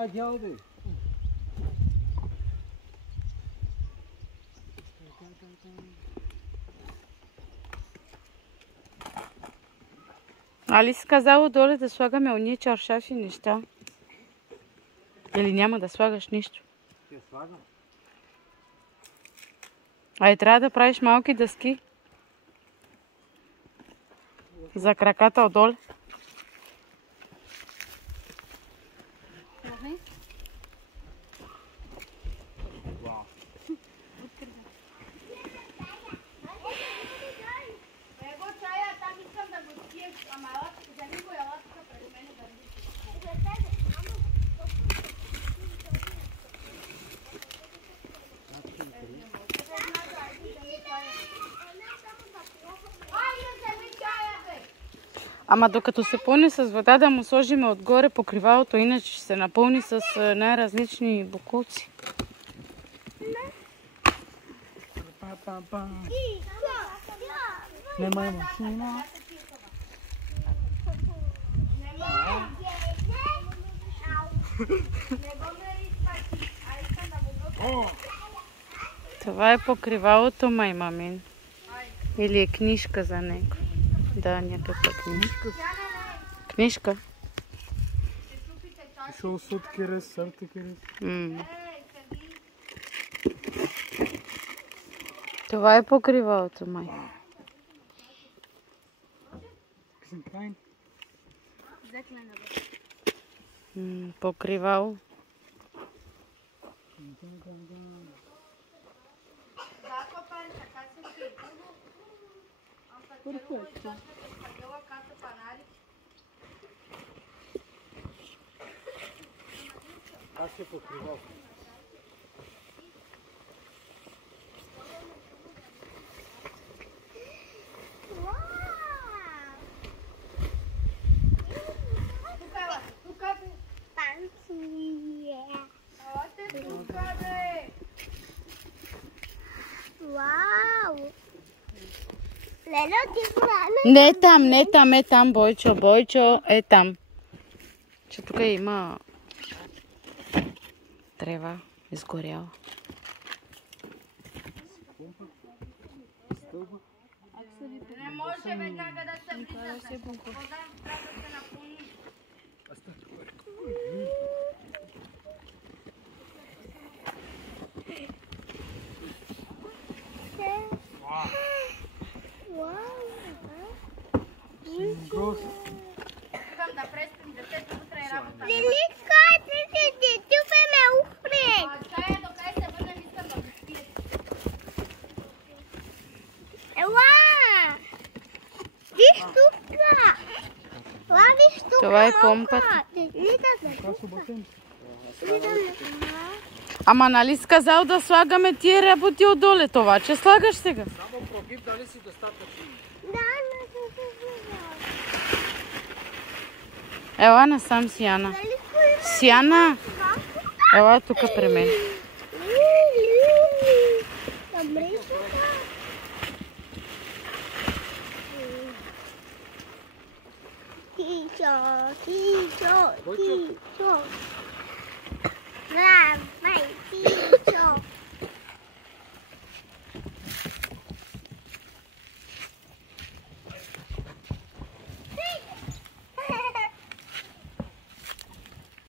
Айде, Алби. Али си казала долу да слагаме ония чаршафи неща? Или няма да слагаш нищо? Ще слагам. Ай, трябва да правиш малки дъски. За краката отдолу. Ама докато се пълни с вода, да му сложим отгоре покривалото, иначе ще се напълни с най-различни бокуци. Нема машина. Това е покривалото, май мамин. Или е книжка за него. Да, някаква книжка. Книжка? Пишъл суд керес, сърте керес. Това е покривалото, май. Покривало. Perfetto. Как се покривал? Не там, е там, Бойчо, е там. Че тук има трева изгоряла. Не може веднага да се влиза с вода, трябва да се напълни. Искам да преспим детето, утре е работа. Чая, докъде се върнем, искам да го спия. Това е помпата. Ама нали си казал да слагаме тия работи отдоле, това че слагаш сега? Само пробив дали си достатъчно. Ела насам Сияна. Сияна! Ела тук при мен.